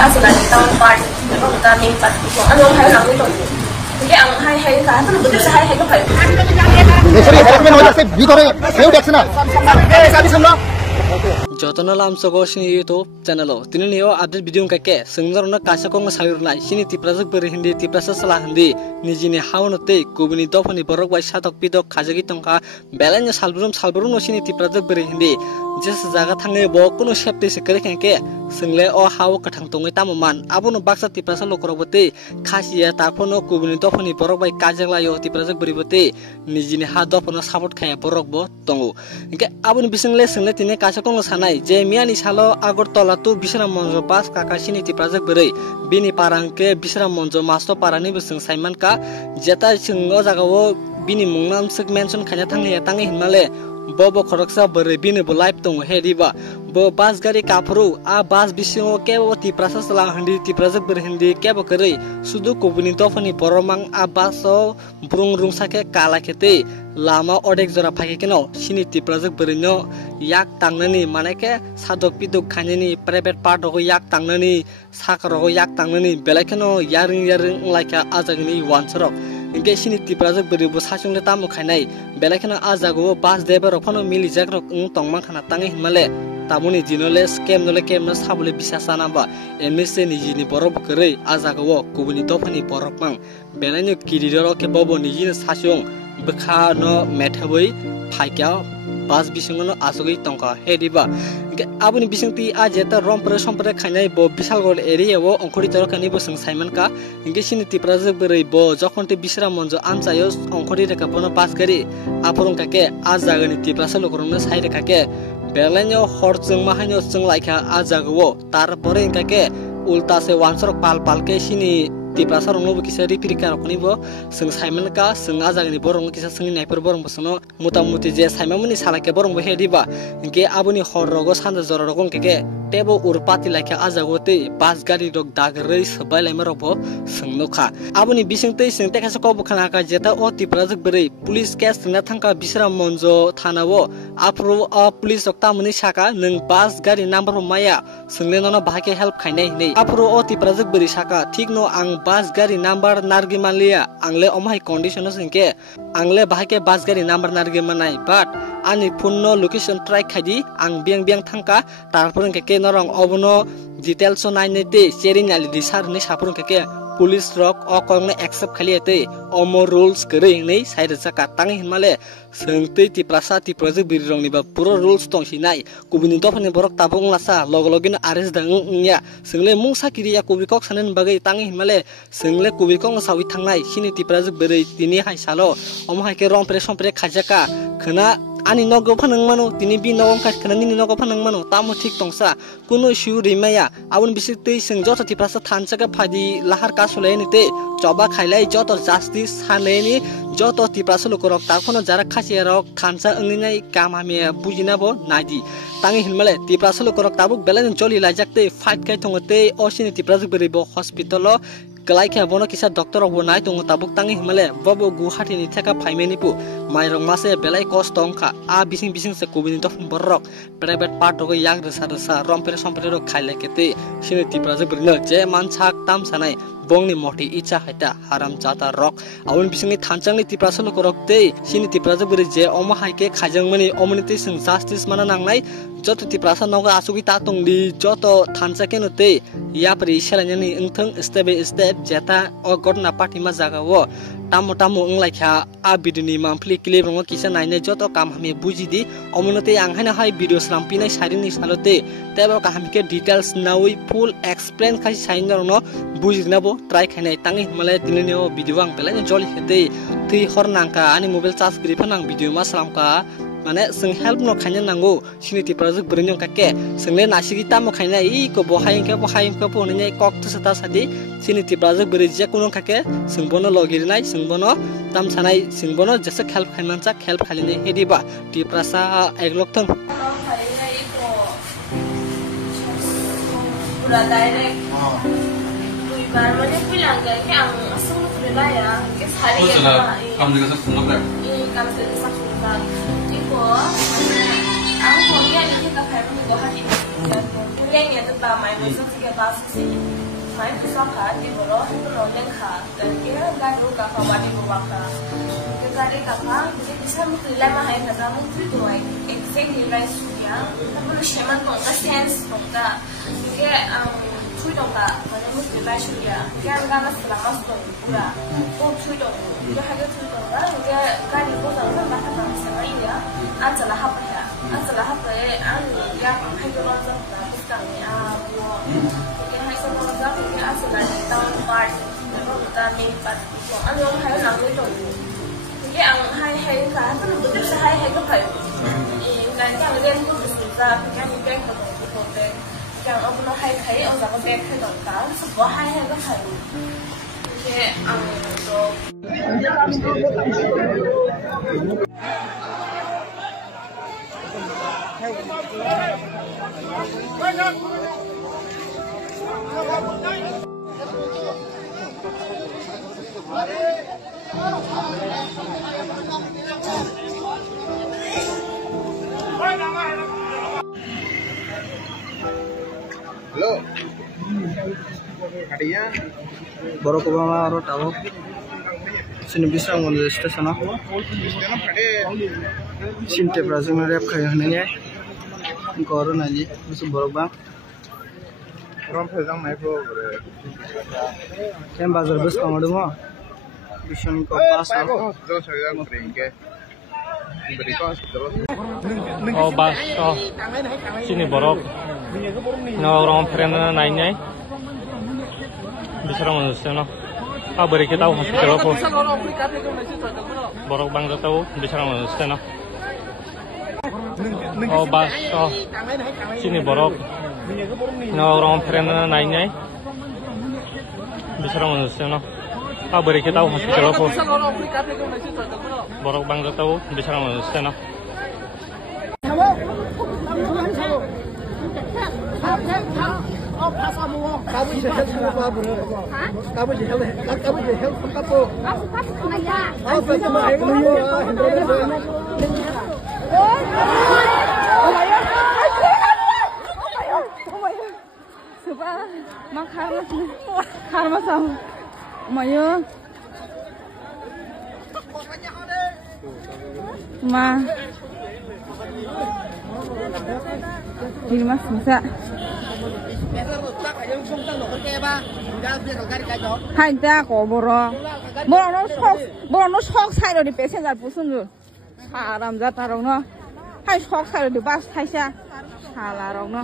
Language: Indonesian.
asal dari tahun part, kalau kita minta, anong hay lang ito. Jadi ang hay ka, ano betul sa hay ka pa. Sorry, harassment हो जाए ভিতরে সেও দেখছ না সাবি সামনে Jotana lam sogo sini YouTube channel o tini neo update video kake sengjar na kasa kong sayurna sini tiprajak beri hindi tiprasa salah hindi nijini hawan te kubini dofani borok bai satok pidok khajagi tongka belanya salburum no sini tiprajak beri hindi jes jaga thange bo kuno safety sekare kake sengle o hawo kathang tongai tamuman abono baksa tiprasa lokorobote khasiya tafono kubini dofani borok bai kajaglayo tiprajak beri bote nijini ha dofano support khaya borok bo tongo ke abono bisengle sengle tini kasa kong sanai je miani salo Agartala tu Bisram Monjo pas kakasini tiprajak beri bini parangke Bisram Monjo masto parani beseng Simon ka jeta singo jagawo bini mungnam sek mention khanya thangni yatangi himale bobo khoroksa beri bini bo live tong hediba bo bas gari kapru a bas bisingo ke bo tiprasa sala handi tiprajak beri hindi ke bo keri sudu kubuni tofani boromang a baso brung rung sake kala khete lama odek jora phake keno sini tiprajak beri no yak tangnani manake sadok pidok khanyani private part ro yak tangnani sakaro yak tangnani belakeno yaring laika ajagni wansoro inge sini tiprajak beri bo sachungle tamu khainai belakeno ajago bas deber phano mili jakro tongman khana tangi himale tamuni jinole scam nole kemna sabule bisasana ba emise nijini borok kere ajago kubuni tofani borok mang belanya kiridoro ke bobo nijini sachung bekha no methaboi phaikya bas bisingono asogei tongka hediba abuni bisingti ajeta rompre sompre khainai bo bisalgol area wo ongkhori torokani bo sing Simon ka inge sini tiprajak berei bo jokhonte Bisram Monjo amchayo ongkhori reka bono pas gari aporong kake ajagani tiprasa lokorongna sai reka ke belenyo horjung mahaino jung laika ajagwo tarpore kake ulta se wansor pal ke sini tiprasa rongno kisa ripirika rokni bo sing Simon ka sing ajagani borong kisa sing naipur borong bosono mutamuti je Simon muni salake borong bo hediba inge abuni horrogo sanda jororogong keke tebo urpati laika ajagote bas gari rok dagrei sabai laimarobo singnoka abuni bisingte singte kasa ko bukhana ka jeta o tiprajak berei police case na thangka Bisram Monjo thanawo apro police okta muni saka nang bas gari number maya single no bahake help khainai nei apro o tiprajak berei saka thik no ang bas gari number nargi manlia angle omhai condition singke angle bahake bas gari number nargi manai but ani phone no location track khadi ang biang thangka tarpor ke norong obono details nai nete sharing ali disar ni sapurung ke police rock o kongna accept khali ate omo rules kare nei side saka tangi himale sengte tiprasa tiprajak birong ni ba puro rules tong sinai kubuni tofani borok tabung lasa login arrest dang nya sengle mungsa kiriya kubikok sanen bagai tangi himale sengle kubikong sawi thangnai sini tiprajak berei tini hai salo omo hai ke rompre sompre khajaka khana ani nogo phanang mano tini bi nogong khat khana ni nogo phanang mano tamo thik tongsa kuno shu rimaya abun bisitei sing jota tiprasa thanchaka phadi lahar ka soleni te choba khailai joto justice haneni joto tiprasa lokorok takhono jara khasierok thancha anginai kamame bujinabo nadi tangi hilmale tiprasa lokorok tabuk belen joli lajakte fight kai thongote osini tiprasa beribo hospital Kelaiknya bono kisah dokter obo nai tungu tabuk tangi himale bobo Guwahati ni theka phaimeni pu mairong mase belai cost tongka a bising se kubini tof borok private part ro yak resa rompere sompere ro khaile kete sini tiprajak berino je manchak tam sanai bongni moti icha haita haram jata rok awun bisingi thanchangni tiprasa lokorok te sini tiprajak beri je omo haike khajangmani omuniti sing justice mana nangnai joto tiprasa noga asugi ta tongdi joto thanchakeno te yapri selanyani engthang step by step jeta o gotna patima jagawo tamo englaikha a biduni monthly clip rongo kisa naine joto kam hame bujidi omunate anghaina hai video slampinai sarini salote tebo ka hamike details nawi full explain khai sainarno bujidnabo try khainai tangi male dineneo video ang pelane joli hete tui hornangka ani mobile charge grifanang video ma salamka mane sing help no khanya nango sini tiprajak berinyo kake single nasigi tamo khaina I ko bohaim ke po ne kok tu sata sadi sini tiprajak berije kuno kake singbono logirinai singbono tam sanai singbono jesa help khainancha help khaline hediba tiprasa eglok thang pura direct tui bar mane pulang ga ke ang asung pura ya ke sari ya kam juga sebelum lah kam sebelum ko ako ko yan ito ka pero Guwahati punya itu ba mai mo sa sige basa main pusaka di bawah penonton kah dan kira garu kakak wadi bawah kegari kakak jadi bisa mengilai mahai kata mungkin tuai exact nilai suya tapi lu shaman tongka sense tongka kayak chui tongka mana mungkin nilai suya kayak enggak selama setahun pura oh chui tongka dia hanya chui tongka kayak gari bawah kan bahkan bahkan sama ya ancalah apa ya ancalah apa ya ya hai kalau nonton bukan ya buah Semoga punya asuran di tahun part, lalu kita minta itu. Anu yang hai nak itu. Jadi ang hai kan tu betul sehai tu kai. Kan yang lain tu bisa kan ikan tu tu. Yang aku nak hai orang tak boleh kai tu kan. Semua hai tu kai. Jadi ang tu. Halo. Adanya borok obama aro tahu sini bisa ngambil stesen sinte brazil rap kayak nanya koron aja musuh borok bang orang pegang micro kan bazar bus kamu dulu bisa kau pas terus saya bering ke berikan terus oh bas oh sini borok no orang friend naiknya bisa orang manusia no beri kita hospital apa borok bang tahu bisa orang manusia no oh bas oh sini borok no orang friend naiknya bisa orang manusia no beri kita hospital apa borok bang tahu bisa orang manusia no Ma, ini mas bisa. Hai dah kau borong no shock saya di passenger pusun tu, haram jatuh orang no, hai shock saya di bus hai sah, salah orang no.